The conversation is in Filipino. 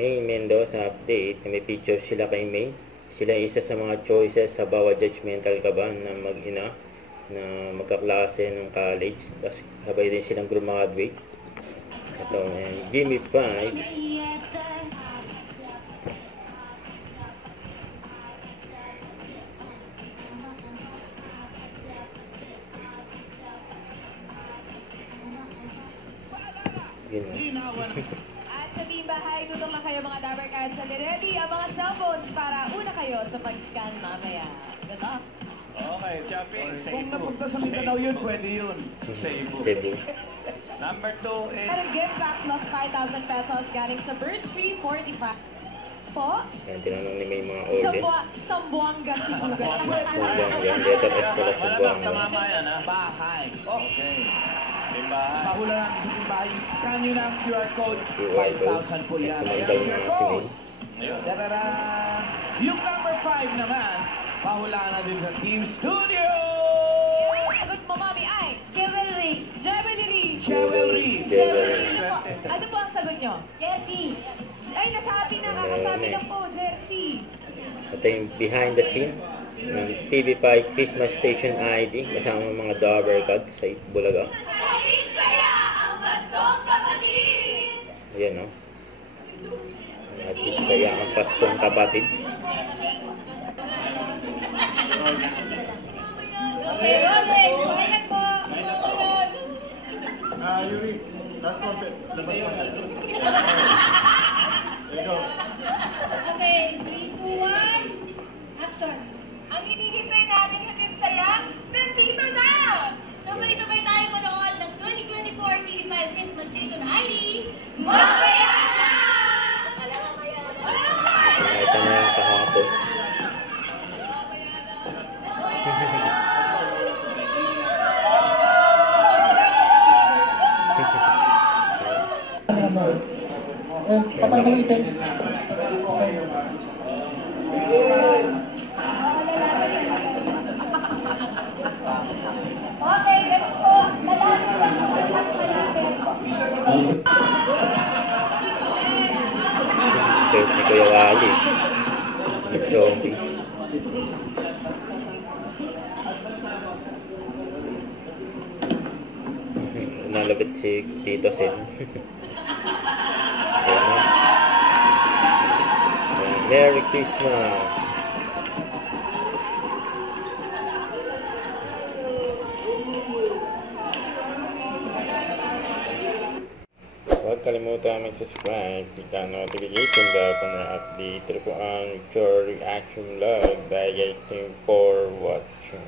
May Mendoza update. May picture sila kay May. Sila isa sa mga choices sa bawat judgmental kaban na mag-ina na magkaklase ng college. Tapos sabay din silang graduate. Ito, Gimme 5. At sa team bahay, tutong lang kayo mga Dabber Cats. Ready ang mga cellphones para una kayo sa pag-scan mamaya. Good luck. Okay, Chapping. Kung napunta sa Mindanao yun, pwede yun. Cebu. Number 2 is... At give back plus 5,000 pesos galing sa Birch Tree 45. Po? Yan, tinanong ni May mga order. Sambuanga siguro. Sambuanga. Letter S pala Sambuanga. Tama yan, ha? Bahay. Okay. Bahay. Pahula lang sa bahay. Scan nyo na ang QR code. 5,000 po yan. Sumandal na si May. Tarara! Yung number 5 naman, pahula na din sa Team Studio! Sagot mo, Mami, ay Jewelry. Jewelry. Ano po ang sagot nyo? Jersey. Ay, nasabi na, kakasabi lang po, Jersey. Ito yung behind the scene ng TV5 Christmas Station ID kasama mga Dabber Cats sa Bulaga. Ayan, no? At saya ang Pastong Kapatid. Yuri, last one. Okay, 3, 2, 1, action. Ang hinihintay natin sa Team Saya, nandito na! Sabay-sabay tayo manood ng 2024 TV5 Christmas Station ID. Mamaya na! Ito na yung kahapon. Okay, papagalitin. Okay, ganun po. Lalaki lang po ang natin. Si Kuya Wally. Zombie. Nalabit si Tito Sen. Merry Christmas! Huwag kalimutan mag-subscribe, click ang notification bell para update po ang pure reaction vlog. Bye guys, thank you for watching.